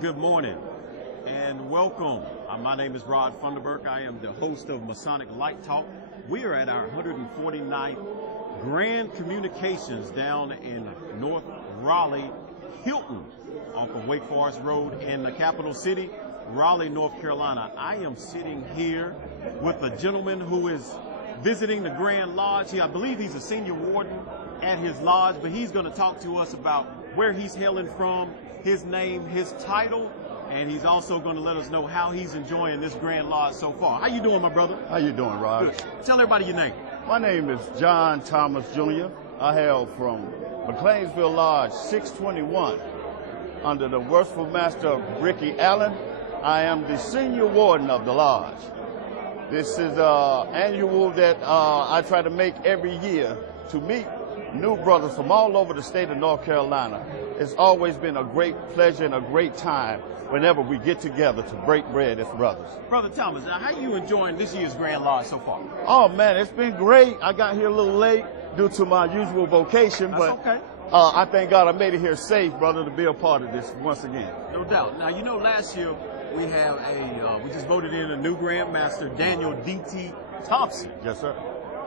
Good morning and welcome. My name is Rod Funderburk. I am the host of Masonic Light Talk. We are at our 149th Grand Communications down in North Raleigh, Hilton, off of Wake Forest Road in the capital city, Raleigh, North Carolina. I am sitting here with a gentleman who is visiting the Grand Lodge. I believe he's a senior warden at his lodge, but he's going to talk to us about where he's hailing from, his name, his title, and he's also going to let us know how he's enjoying this Grand Lodge so far. How you doing, my brother? How you doing, Rod? Good. Tell everybody your name. My name is John Thomas Jr. I hail from McLeansville Lodge 621 under the Worshipful Master Ricky Allen. I am the senior warden of the lodge. This is annual that I try to make every year to meet new brothers from all over the state of North Carolina. It's always been a great pleasure and a great time whenever we get together to break bread as brothers. Brother Thomas, now how are you enjoying this year's Grand Lodge so far? Oh, man, it's been great. I got here a little late due to my usual vocation, That's but okay. I thank God I made it here safe, brother, to be a part of this once again. No doubt. Now, you know, last year we have we just voted in a new Grand Master, Daniel D.T. Thompson. Yes, sir.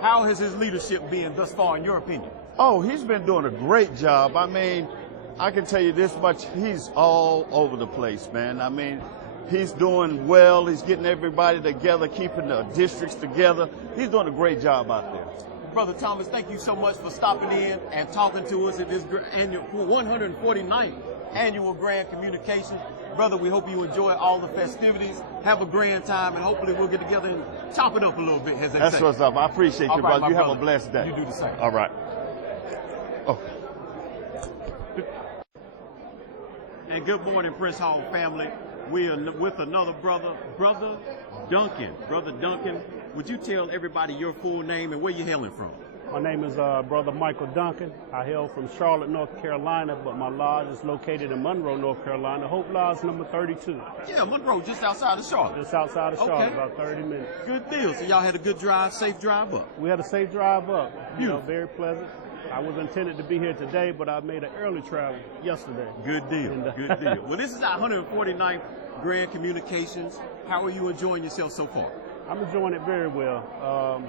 How has his leadership been thus far, in your opinion? Oh, he's been doing a great job. I mean, I can tell you this much, he's all over the place, man. I mean, he's doing well. He's getting everybody together, keeping the districts together. He's doing a great job out there. Brother Thomas, thank you so much for stopping in and talking to us at this annual 149th annual Grand Communication. Brother, we hope you enjoy all the festivities. Have a grand time, and hopefully we'll get together and chop it up a little bit, as they That's say. what's up. I appreciate you, brother. You have a blessed day. You do the same. All right. Oh. And good morning, Prince Hall family. We are with another brother, Brother Duncan. Brother Duncan, would you tell everybody your full name and where you're hailing from? My name is Brother Michael Duncan. I hail from Charlotte, North Carolina, but my lodge is located in Monroe, North Carolina. Hope Lodge number 32. Yeah, Monroe, just outside of Charlotte. Just outside of Charlotte, Okay. about 30 minutes. Good deal. So y'all had a good drive, safe drive up. We had a safe drive up. You know, Beautiful. very pleasant. I was intended to be here today, but I made an early travel yesterday. Good deal. And, Good deal. Well, this is our 149th Grand Communications. How are you enjoying yourself so far? I'm enjoying it very well.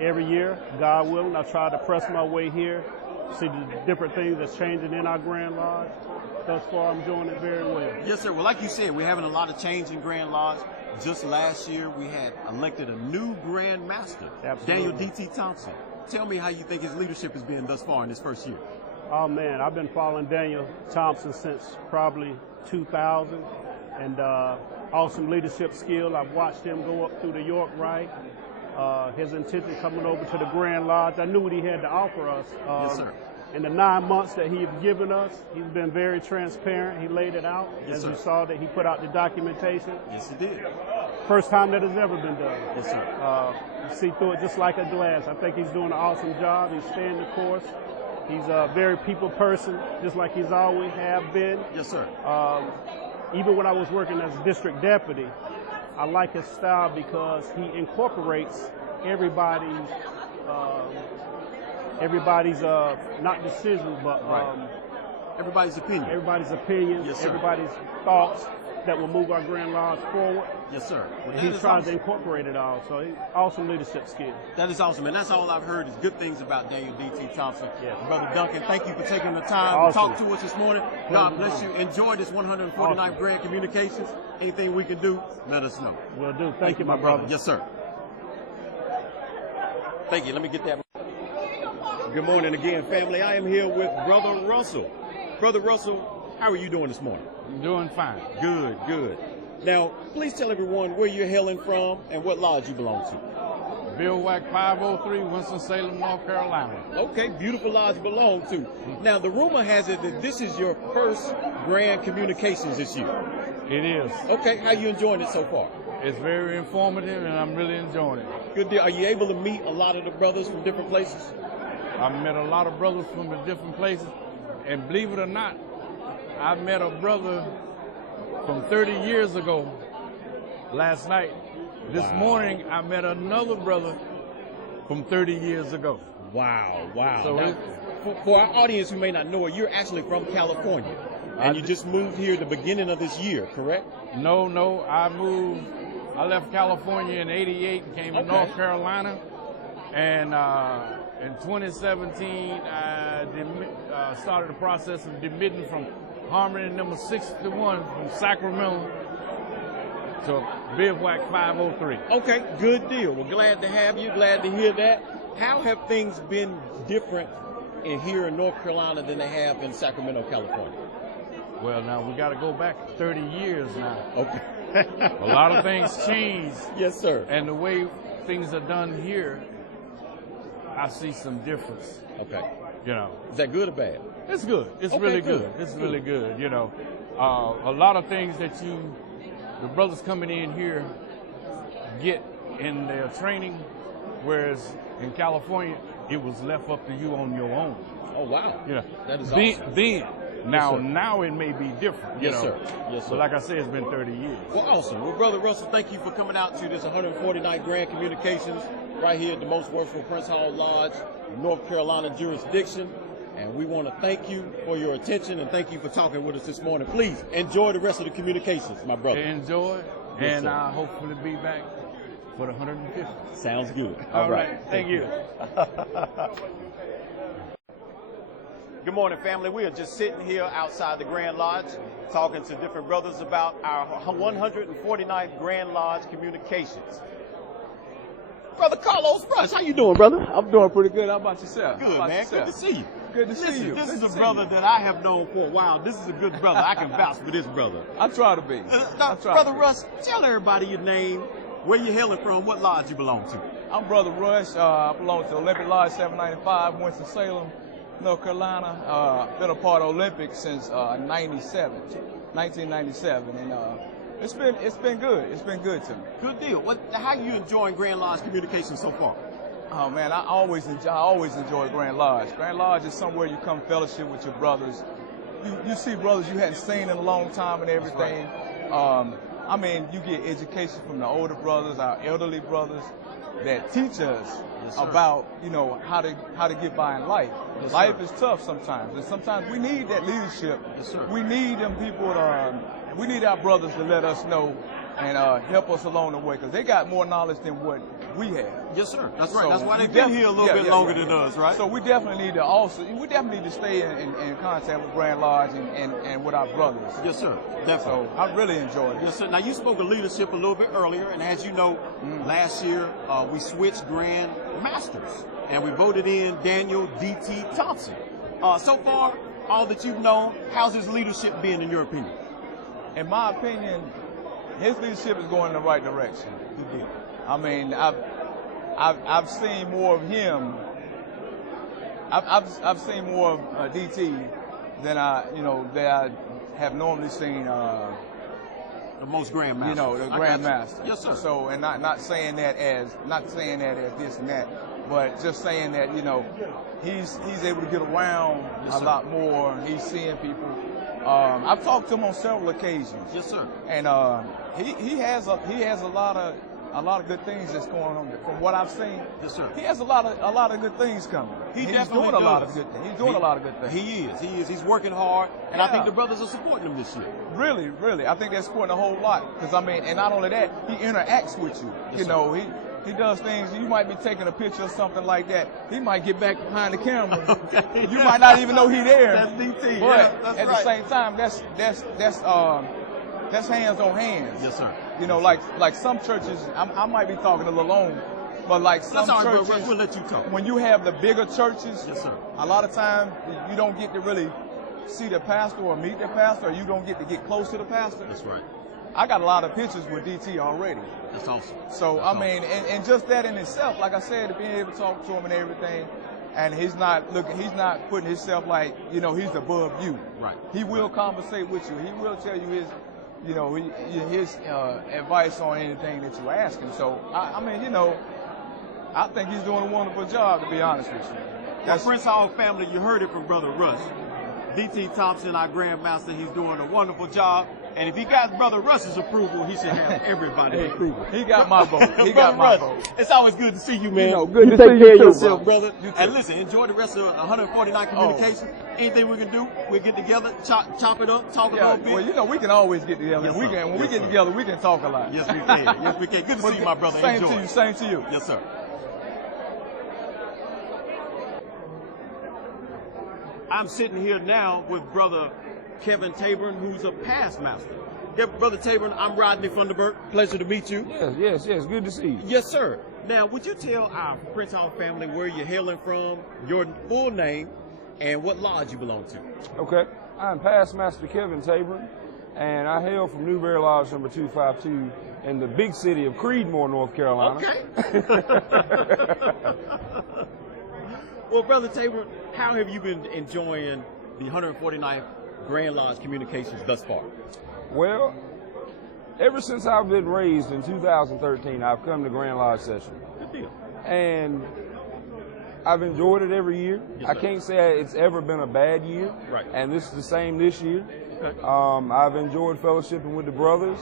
Every year, God willing, I try to press my way here, see the different things that's changing in our Grand Lodge. Thus far, I'm doing it very well. Yes, sir. Well, like you said, we're having a lot of change in Grand Lodge. Just last year, we had elected a new Grand Master, Absolutely. Daniel D.T. Thompson. Tell me how you think his leadership has been thus far in his first year. Oh, man, I've been following Daniel Thompson since probably 2000, and awesome leadership skill. I've watched him go up through the York Rite. His intention coming over to the Grand Lodge, I knew what he had to offer us. Yes, sir. In the 9 months that he's given us, he's been very transparent. He laid it out. Yes, As sir. you saw that he put out the documentation. Yes, he did. First time that has ever been done. Yes, sir. You see through it just like a glass. I think he's doing an awesome job. He's staying the course. He's a very people person, just like he's always have been. Yes, sir. Even when I was working as district deputy, I like his style because he incorporates everybody's not decisions, but Everybody's opinion. everybody's opinions, Yes, sir. everybody's thoughts that will move our Grand Lodge forward. Yes, sir. Well, And he that is tries to awesome. incorporate it all. So awesome leadership skills. That is awesome, and that's all I've heard is good things about Daniel D.T. Thompson. Yes. Brother Duncan, thank you for taking the time Awesome. to talk to us this morning. God bless you. Enjoy this 149th Awesome. Grand Communications. Anything we can do, let us know. Will do. Thank you, my brother. Yes, sir. Thank you. Let me get that. Good morning again, family. I am here with Brother Russell. Brother Russell, how are you doing this morning? I'm doing fine. Good, good. Now, please tell everyone where you're hailing from and what lodge you belong to. Bivouac 503, Winston-Salem, North Carolina. Okay, beautiful lodge you belong to. Now, the rumor has it that this is your first Grand Communications this year. It is. Okay, how you enjoying it so far? It's very informative, and I'm really enjoying it. Good deal. Are you able to meet a lot of the brothers from different places? I've met a lot of brothers from the different places, and believe it or not, I met a brother from 30 years ago last night. This morning, I met another brother from 30 years ago. Wow, wow. So Now, for our audience who may not know it, you're actually from California. And you just moved here the beginning of this year, correct? No, I left California in '88 and came to North Carolina, and in 2017 I started the process of demitting from Harmony number 61 from Sacramento to Bivouac 503. Okay, good deal. Well, glad to have you, glad to hear that. How have things been different here in North Carolina than they have in Sacramento, California? Well, now we got to go back 30 years now. Okay. A lot of things changed. Yes, sir. And the way things are done here, I see some difference. Okay. You know. Is that good or bad? It's good. It's really good. It's really good. You know, a lot of things that the brothers coming in here get in their training, whereas in California, it was left up to you on your own. Oh, wow. You know, that is awesome. Now it may be different. Yes, sir. Yes, sir. But like I said, it's been 30 years. Well, awesome. Well, Brother Russell, thank you for coming out to this 149th Grand Communications right here at the Most Worshipful Prince Hall Lodge, North Carolina jurisdiction. And we want to thank you for your attention and thank you for talking with us this morning. Please enjoy the rest of the communications, my brother. Enjoy, yes, and sir. I'll hopefully be back for the 150. Sounds good. All right. Thank you. Good morning, family. We are just sitting here outside the Grand Lodge talking to different brothers about our 149th Grand Lodge Communications. Brother Carlos Rush, how you doing, brother? I'm doing pretty good. How about yourself? Good, man. Good to see you. Good to see you. This is a brother that I have known for a while. This is a good brother. I can vouch for this brother. I try to be. Brother Rush, tell everybody your name, where you're hailing from, what lodge you belong to. I'm Brother Rush. I belong to Olympic Lodge 795, Winston-Salem, North Carolina. Been a part of Olympic since 1997, and it's been good. It's been good to me. Good deal. How you enjoying Grand Lodge Communications so far? Oh man, I always enjoy Grand Lodge. Grand Lodge is somewhere you come fellowship with your brothers. You see brothers you hadn't seen in a long time and everything. Right. I mean, you get education from the older brothers, our elderly brothers, that teach us about how to get by in life. Yes, life sir. is tough sometimes, and sometimes we need that leadership. Yes, sir. We need them people. We need our brothers to let us know and help us along the way, because they got more knowledge than what we have. Yes, sir. That's right. So that's why they've been here a little bit longer than us, right? So we definitely need to stay in contact with Grand Lodge and with our brothers. Yes, sir. Definitely. So I really enjoyed it. Yes, sir. Now, you spoke of leadership a little bit earlier, and as you know, last year we switched Grand Masters, and we voted in Daniel D.T. Thompson. So far, all that you've known, how's his leadership been in your opinion? In my opinion, his leadership is going in the right direction. Good deal. I mean, I've seen more of him. I've seen more of DT than I have normally seen. The most Grand Master. The Grand Master. Yes, sir. So, and not saying that as this and that, but just saying that he's able to get around a lot more. He's seeing people. I've talked to him on several occasions. Yes, sir. And he has a lot of good things that's going on. From what I've seen, yes, sir. He has a lot of good things coming. He's doing a lot of good things. He's doing a lot of good things. He is. He's working hard, and I think the brothers are supporting him this year. Really, really. I think they're supporting a whole lot. Because and not only that, he interacts with you. Yes, sir. He does things. You might be taking a picture or something like that. He might get back behind the camera. Okay. You might not even know he's there. That's DT. But that's at right. the same time, that's hands on hands. Yes, sir. Like some churches, I might be talking a little long, but like some churches, bro. We'll let you talk. When you have the bigger churches, yes, sir. A lot of times you don't get to really see the pastor or meet the pastor, or you don't get to get close to the pastor. That's right. I got a lot of pictures with DT already. That's awesome. So, and just that in itself, like I said, being able to talk to him and everything, and he's not putting himself like, he's above you. Right. He will conversate with you. He will tell you his advice on anything that you ask him. So, I think he's doing a wonderful job, to be honest with you. That's Prince Hall family. You heard it from Brother Rush. D.T. Thompson, our Grand Master, he's doing a wonderful job. And if he got Brother Russ's approval, he should have everybody's approval. He got my vote. He got my vote. It's always good to see you, man. Good you to take see care you of yourself, too, brother. And listen, enjoy the rest of 149 communications. Anything we can do, we get together, chop it up, talk a little bit. Well, you know, we can always get together. Yes, When we get together, we can talk a lot. Yes, we can. Yes, we can. Good to see you, my brother. Same Enjoy. to you. Same to you. Yes, sir. I'm sitting here now with Brother Kevin Taborn, who's a past master. Yeah, Brother Taborn, I'm Rodney Funderburk. Pleasure to meet you. Yes. Good to see you. Yes, sir. Now, would you tell our Prince Hall family where you're hailing from, your full name, and what lodge you belong to? Okay. I'm past Master Kevin Taborn, and I hail from Newberry Lodge number 252 in the big city of Creedmoor, North Carolina. Okay. Well, Brother Taborn, how have you been enjoying the 149th Grand Lodge communications thus far? Well, ever since I've been raised in 2013, I've come to Grand Lodge session. Good deal. And I've enjoyed it every year. Yes, I sir. can't say it's ever been a bad year. Right. And this is the same this year. Okay. I've enjoyed fellowshipping with the brothers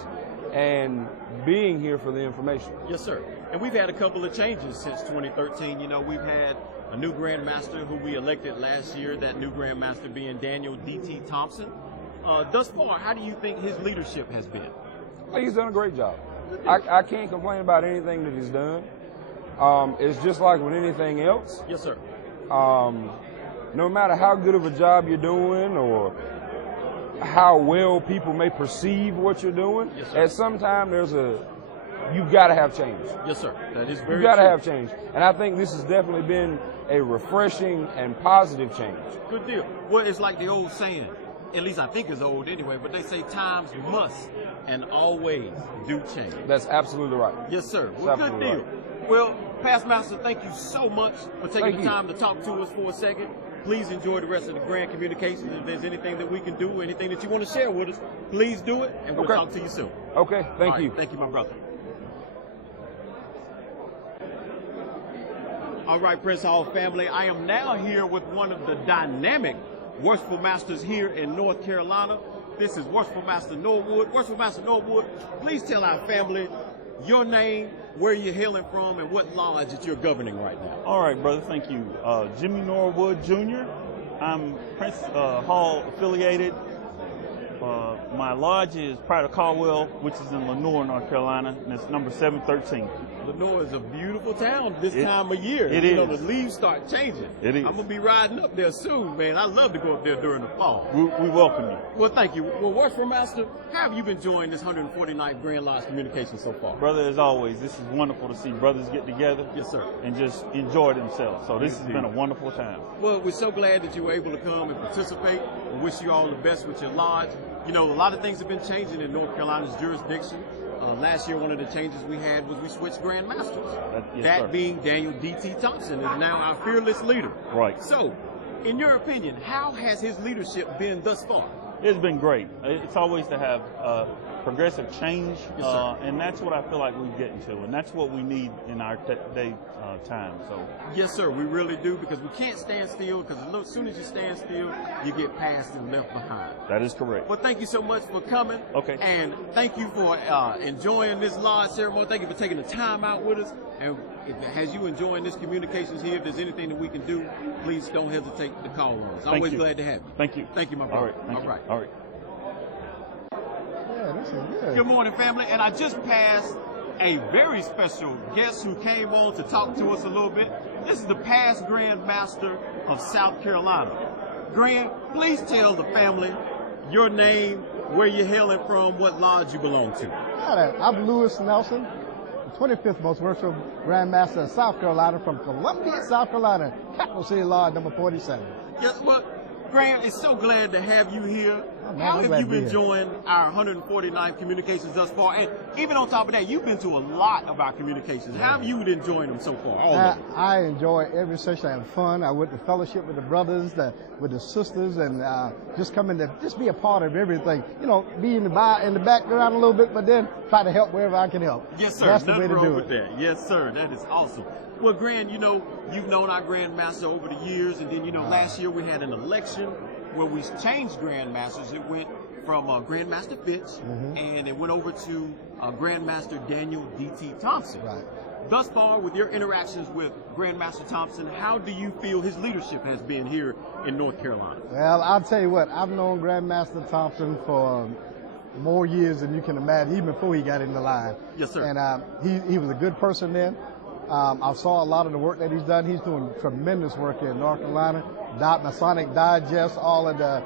and being here for the information. Yes, sir. And we've had a couple of changes since 2013. You know, we've had a new Grand Master who we elected last year, that new Grand Master being Daniel D.T. Thompson. Thus far, how do you think his leadership has been? I think he's done a great job. I can't complain about anything that he's done. It's just like with anything else. Yes, sir. No matter how good of a job you're doing or how well people may perceive what you're doing, yes, sir. at some time you've got to have change. Yes, sir. That is very You've got to true. have change. And I think this has definitely been a refreshing and positive change. Good deal. Well, it's like the old saying, at least I think it's old anyway, but they say times must and always do change. That's absolutely right. Yes, sir. That's Well, good absolutely deal. Well, Past Master, thank you so much for taking Thank the you. time to talk to us for a second. Please enjoy the rest of the Grand Communications. If there's anything that we can do, anything that you want to share with us, please do it, and we'll Okay. talk to you soon. Okay, thank All you. right, thank you, my brother. All right, Prince Hall family, I am now here with one of the dynamic Worshipful Masters here in North Carolina. This is Worshipful Master Norwood. Worshipful Master Norwood, please tell our family your name, where you're hailing from, and what lodge that you're governing right now. All right, brother, thank you. Jimmy Norwood Jr. I'm Prince Hall affiliated. My lodge is prior to Caldwell, which is in Lenoir, North Carolina, and it's number 713. Lenoir is a beautiful town this It- time of year. it You know, is. the leaves start changing. It is. I'm going to be riding up there soon, man. I love to go up there during the fall. We welcome you. Well, thank you. Well, Worshipful Master, how have you been enjoying this 149th Grand Lodge communication so far? Brother, as always, this is wonderful to see brothers get together. Yes, sir. And just enjoy themselves. So this has Indeed. been a wonderful time. Well, we're so glad that you were able to come and participate. We wish you all the best with your lodge. You know, a lot of things have been changing in North Carolina's jurisdiction. Last year, one of the changes we had was we switched Grand Masters. Yes, that sir. being Daniel D.T. Thompson is now our fearless leader. Right. So, in your opinion, how has his leadership been thus far? It's been great. It's always to have progressive change, Yes, sir. and that's what I feel like we're getting to, and that's what we need in our day time. So Yes, sir, we really do, because we can't stand still, because as soon as you stand still, you get passed and left behind. that is correct. Well, thank you so much for coming. Okay. And thank you for enjoying this lodge ceremony. Thank you for taking the time out with us. And as you enjoying this communications here, if there's anything that we can do, please don't hesitate to call on us. Thank Always you. glad to have you. Thank you. Thank you, my All brother. right. Thank you. right. All right. Yeah, this is good. Good morning, family. And I just passed a very special guest who came on to talk to us a little bit. This is the past Grand Master of South Carolina. Grand, please tell the family your name, where you're hailing from, what lodge you belong to. I'm Lewis Nelson, the 25th most worshipful Grand Master of South Carolina from Columbia, South Carolina, capital city lodge number 47. Yes, well, Grant, it's so glad to have you here. Oh, man, How I'm have glad you to be been here. enjoying our 149 communications thus far? And even on top of that, you've been to a lot of our communications. How have you been enjoying them so far? All of them. I enjoy every session. I have fun. I went to fellowship with the brothers, with the sisters, and just coming to just be a part of everything. You know, be in the background a little bit, but then try to help wherever I can help. Yes, sir. That's the way Nothing to wrong do with it. that. Yes, sir. That is awesome. Well, Grand, you know, you've known our Grand Master over the years, and then, you know, last year we had an election where we changed Grand Masters. It went from Grandmaster Fitz, and it went over to Grandmaster Daniel D.T. Thompson. Right. Thus far, with your interactions with Grandmaster Thompson, how do you feel his leadership has been here in North Carolina? Well, I'll tell you what, I've known Grandmaster Thompson for more years than you can imagine, even before he got in the line. Yes, sir. And he was a good person then. I saw a lot of the work that he's done. He's doing tremendous work here in North Carolina. Masonic Digest, all of the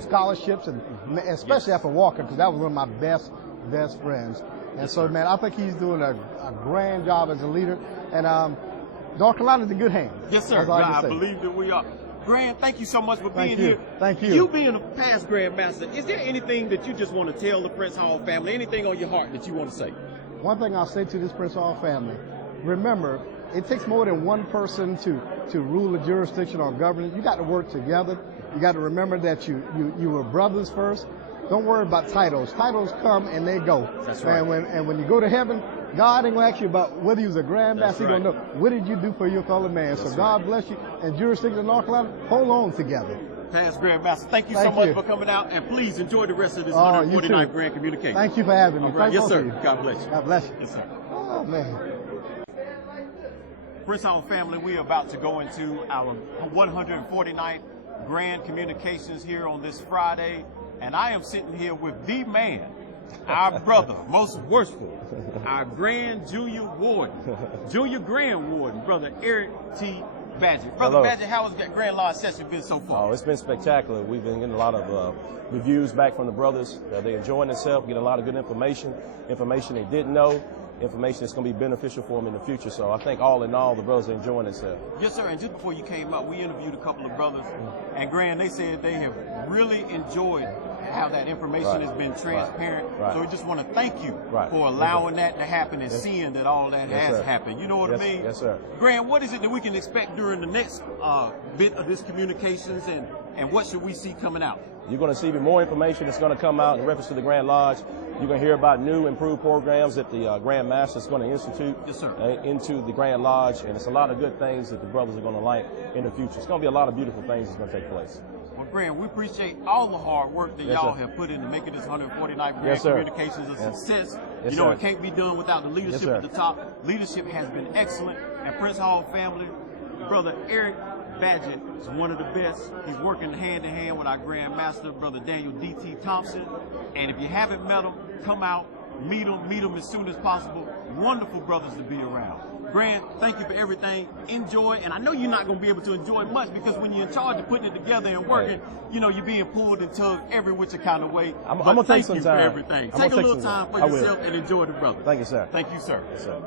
scholarships, and especially after Walker, because that was one of my best friends. And so, man, I think he's doing a grand job as a leader. And North Carolina's in good hands. Yes, sir. I believe that we are. Grand, thank you so much for being here. Thank you. You being a past Grandmaster, is there anything that you just want to tell the Prince Hall family, anything on your heart that you want to say? One thing I'll say to this Prince Hall family, remember, it takes more than one person to rule a jurisdiction or governance. You got to work together. You got to remember that you were brothers first. Don't worry about titles. Titles come and they go. That's right. And when you go to heaven, God ain't going to ask you about whether you was a grandmaster. He's going to know, what did you do for your fellow man? So God bless you. And jurisdiction of North Carolina, hold on together. Past Grandmaster, thank you so much for coming out, and please enjoy the rest of this 149th Grand Communication. Thank you for having me. Right. Yes, sir. God bless you. God bless you. Yes, sir. Oh, man. Prince Hall family, we are about to go into our 149th Grand Communications here on this Friday, and I am sitting here with the man, our brother, most worshipful, our Grand Junior Warden, Junior Grand Warden, Brother Eric T. Badgett. Brother Badgett, how has that Grand Lodge session been so far? Oh, it's been spectacular. We've been getting a lot of reviews back from the brothers. They're enjoying themselves, getting a lot of good information they didn't know, information that's going to be beneficial for them in the future. So I think all in all, the brothers are enjoying themselves. Yes, sir. And just before you came up, we interviewed a couple of brothers, and Grand, they said they have really enjoyed how that information has been transparent. Right. So we just want to thank you for allowing that to happen and seeing that all that has happened. You know what I mean? Yes, sir. Grand, what is it that we can expect during the next bit of this communications, and what should we see coming out? You're going to see even more information that's going to come out in reference to the Grand Lodge. You're going to hear about new improved programs that the Grand Master is going to institute into the Grand Lodge, and it's a lot of good things that the brothers are going to like in the future. It's going to be a lot of beautiful things that's going to take place. Well, Grand, we appreciate all the hard work that y'all have put into making this 149th Grand Communications a success. You know, it can't be done without the leadership at the top. Leadership has been excellent. And Prince Hall family, Brother Eric Badgett is one of the best. He's working hand in hand with our Grand Master, Brother Daniel D.T. Thompson. And if you haven't met him, come out, meet him as soon as possible. Wonderful brothers to be around. Grand, thank you for everything. Enjoy, and I know you're not going to be able to enjoy much because when you're in charge of putting it together and working, you know, you're being pulled and tugged every which kind of way. I'm going to take some time. Thank you for everything. Take a little time for yourself and enjoy the brother. Thank you, sir. Thank you, sir. Yes, sir.